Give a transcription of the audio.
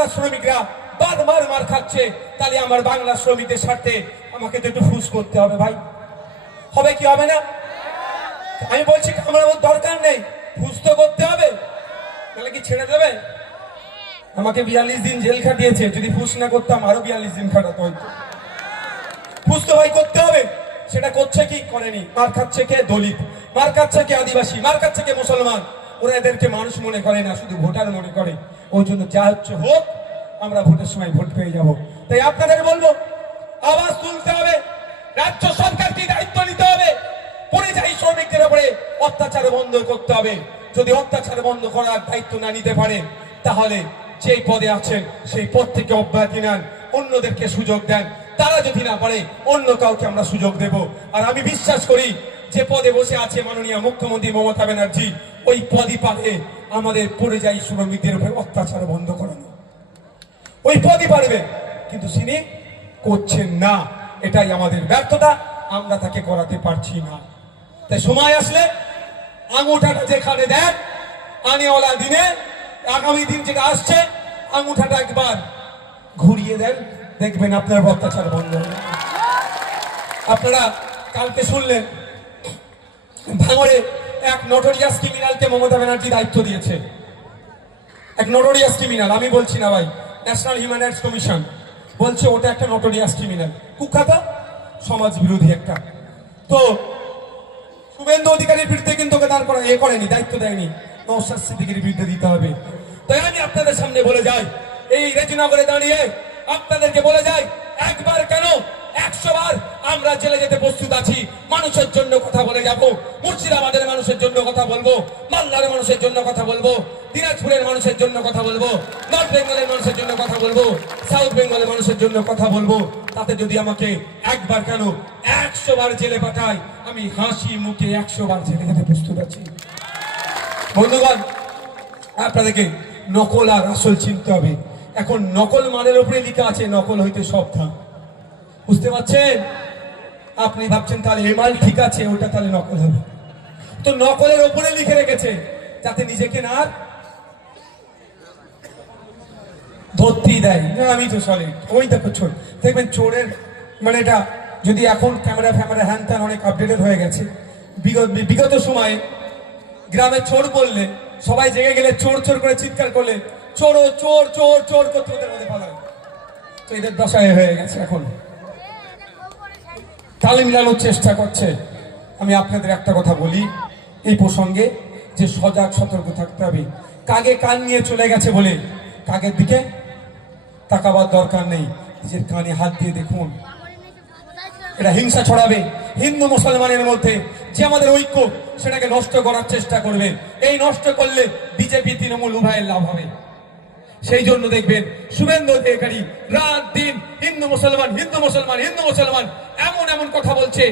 বাংলা শ্রমিকরা বারবার মার খাচ্ছে, তাহলে আমার বাংলা শ্রমিকদের স্বার্থে আমাকে তো একটু ফুস করতে হবে ভাই। হবে কি হবে না? আমি বলছি আমার দরকার নেই, ফুস তো করতে হবে। তাহলে কি ছেড়ে দেবে? আমাকে বিয়াল্লিশ দিন জেল খাটিয়েছে, যদি ফুস না করতাম আরও বিয়াল্লিশ দিন খাটাতো হয়তো। ফুস তো ভাই করতে হবে, সেটা করছে কি, করেনি। মার খাচ্ছে কে? দলিত। মার খাচ্ছে কে? আদিবাসী। মার খাচ্ছে কে? মুসলমান। ওরা এদেরকে মানুষ মনে করে না, শুধু ভোটার মনে করে। ওই জন্য যা হচ্ছে হোক, আমরা ভোটের সময় ভোট পেয়ে যাব। তাই আপনাদের বলব, আওয়াজ তুলতে হবে, রাজ্য সরকারকে দায়িত্ব নিতে হবে, পরিযায়ী শ্রমিকদের উপরে অত্যাচার বন্ধ করতে হবে। যদি অত্যাচার বন্ধ করার দায়িত্ব না নিতে পারে, তাহলে যেই পদে আছেন, সেই পদ থেকে অব্যাহতি নেন, অন্যদেরকে সুযোগ দেন। তারা যদি না পারে, অন্য কাউকে আমরা সুযোগ দেব। আর আমি বিশ্বাস করি, যে পদে বসে আছে মাননীয় মুখ্যমন্ত্রী মমতা ব্যানার্জি ওই পদই পারে আমাদের পরিযায়ী শ্রমিকদের উপরে অত্যাচার বন্ধ করানো। ওই পদই পারবে, কিন্তু তিনি করছেন না। এটাই আমাদের ব্যর্থতা, আমরা তাকে করাতে পারছি না। তাই সময় আসলে আঙুঠাটা যেখানে দেন, আনেওয়ালা দিনে, আগামী দিন যেটা আসছে, আঙুঠাটা একবার ঘুরিয়ে দেন, দেখবেন আপনার অত্যাচার বন্ধ আপনারা কালকে শুনলেন, ভাঙড়ে এক নটোরিয়াস ক্রিমিনালকে মমতা ব্যানার্জি দায়িত্ব দিয়েছে। এক নোটোরিয়াস ক্রিমিনাল আমি বলছি না ভাই ন্যাশনাল হিউম্যান রাইটস কমিশন বলছে ওটা একটা নোটোরিয়াস ক্রিমিনাল কুখ্যাত সমাজ বিরোধী একটা। তো শুভেন্দু অধিকারীর বিরুদ্ধে কিন্তু ওকে দাঁড় করা এ করেনি, দায়িত্ব দেয়নি। নৌসাদ সিদ্দিকের বিরুদ্ধে দিতে হবে। তাই আমি আপনাদের সামনে বলে যাই, এই রেজিনগরে দাঁড়িয়ে আপনাদেরকে বলে যাই, একবার কেন একশো বার আমরা জেলে যেতে প্রস্তুত আছি। মানুষের জন্য কথা বলে যাব। মুর্শিদাবাদের মানুষের জন্য কথা বলব। মালদার মানুষের জন্য কথা বলব। দিনাজপুরের মানুষের জন্য কথা বলব। নর্থ বেঙ্গলের মানুষের জন্য কথা বলব। সাউথ বেঙ্গলের মানুষের জন্য কথা বলব। তাতে যদি আমাকে একবার কেন একশো বার জেলে পাঠায়, আমি হাসি মুখে একশো বার জেলে যেতে প্রস্তুত আছি। বন্ধুগণ, আপনাদেরকে নকল আর আসল চিনতে হবে। এখন নকল মানের উপরে লেখা আছে, নকল হইতে সাবধান বুঝতে পারছেন? আপনি ভাবছেন তাহলে এই মাল ঠিক আছে, ওটা তাহলে নকল হবে। তো নকলের ওপরে লিখে রেখেছে, যাতে নিজেকে না ধরতেই দেয়। না, আমি তো সলিড ওই দেখো চোর। দেখবেন চোরের মানে এটা যদি এখন ক্যামেরা ফ্যামেরা হ্যান ত্যান অনেক আপডেটেড হয়ে গেছে, বিগত বিগত সময়ে গ্রামে চোর বললে, সবাই জেগে গেলে চোর চোর করে চিৎকার করলে চোর চোর চোর চোর করতে ওদের মধ্যে পালায়। তো এদের দশায় হয়ে গেছে এখন। তালে মিলানোর চেষ্টা করছে। আমি আপনাদের একটা কথা বলি, এই প্রসঙ্গে যে সজাগ, সতর্ক থাকতে হবে। কাগে কান নিয়ে চলে গেছে বলে কাগের দিকে তাকাবার দরকার নেই। নিজের কানে হাত দিয়ে দেখুন। এটা হিংসা ছড়াবে। হিন্দু মুসলমানের মধ্যে যে আমাদের ঐক্য, সেটাকে নষ্ট করার চেষ্টা করবে। এই নষ্ট করলে বিজেপি, তৃণমূল উভয়ের লাভ হবে। সেই জন্য দেখবেন শুভেন্দু অধিকারী রাত দিন হিন্দু মুসলমান হিন্দু মুসলমান হিন্দু মুসলমান এমন এমন কথা বলছে।